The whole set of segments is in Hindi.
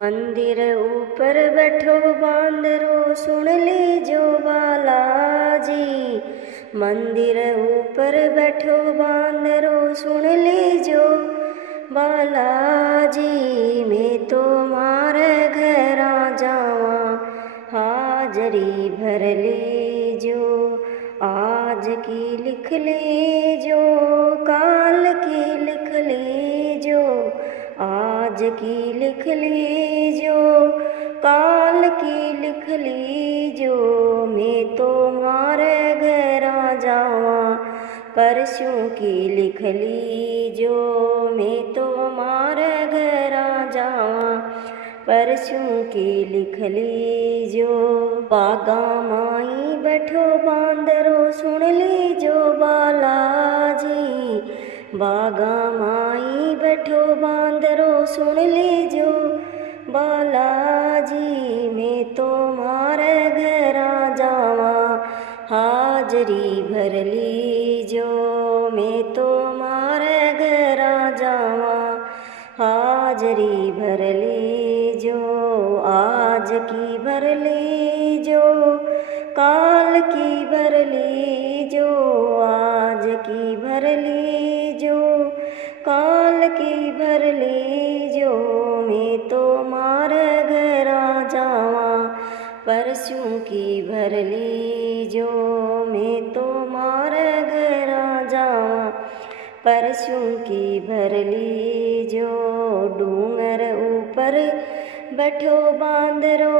मंदिर ऊपर बैठो बांदरो सुन लीजो बालाजी। मंदिर ऊपर बैठो बांदरो सुन लीजो बालाजी। मैं तो मारे घरा जावा हाजरी भर लीजो। आज की लिख लीजो काल की लिख लीजो। आज की लिख लीजो काल की लिख लीजो। मैं तो मारे घरा जावा परसों की लिख लीजो। मैं तो मारे घरा जावा परसों की लिख लीजो। बागा माई बैठो बांदरो सुन लीजो बालाजी। बागा माई बैठो बांदरो सुन लीजो बालाजी। मैं तो मारे घरा जावा हाजरी भर लीजो। मैं तो मारे घरा जावा हाजरी भर लीजो। आज की भर लीजो काल की भर लीजो। आज की भर लीजो काल की भर लीजो। मैं तो मारे घरा जावा परसों की भर लीजो। मैं तो मारे घरा जावा परसों की भर लीजो। डूंगर ऊपर बैठो बांदरो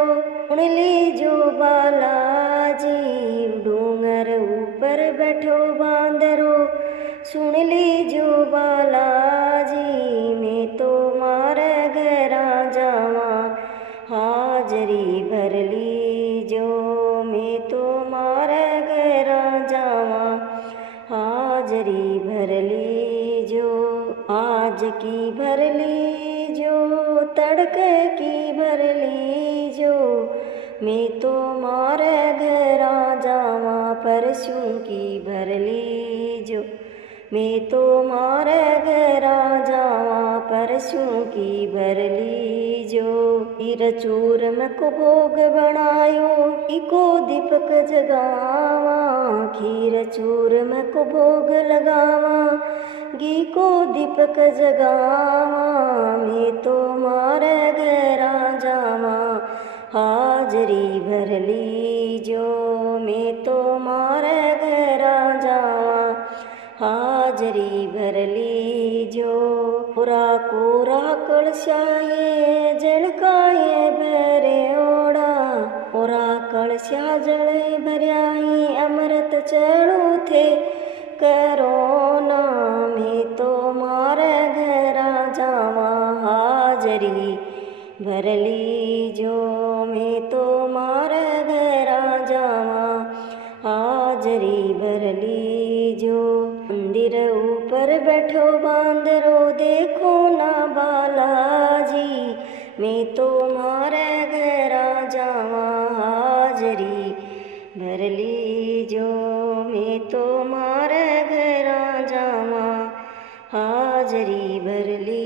सुन लीजो बालाजी। डूंगर ऊपर बैठो बांदरो सुन लीजो बालाजी। मैं तो मारे घरा जावा हाजरी भर लीजो। मैं तो मारे घरा जावा हाजरी भर लीजो। आज की भर लीजो तड़के की भर लीजो। मैं तो मारे घरा जावा परसों की भर लीजो। मैं तो मारे घरा जावा परसों की भर लीजो। खीर चूरम को भोग बनायो इको दीपक जगावा। खीर चूरम को भोग लगावा घी को दीपक जगावा। मैं तो मारे घरा जावा हाजरी भर लीजो। मैं तो मारे घरा जावा हाजरी भर लीजो। पूरा कोरा कलशाये जलकाये भरे ओड़ा। पूरा कलशा जले भर्याई अमृत चढ़ू थे करोना। मैं तो मारे घरा जावा हाजरी भर लीजो। मैं तो मारे घरा जावा हाजरी भर लीजो। मंदिर ऊपर बैठो बांदरो देखो ना बालाजी। मैं तो मारे घरा जावा हाजरी भर लीजो। मैं तो मारे घरा जावा हाजरी भर ली।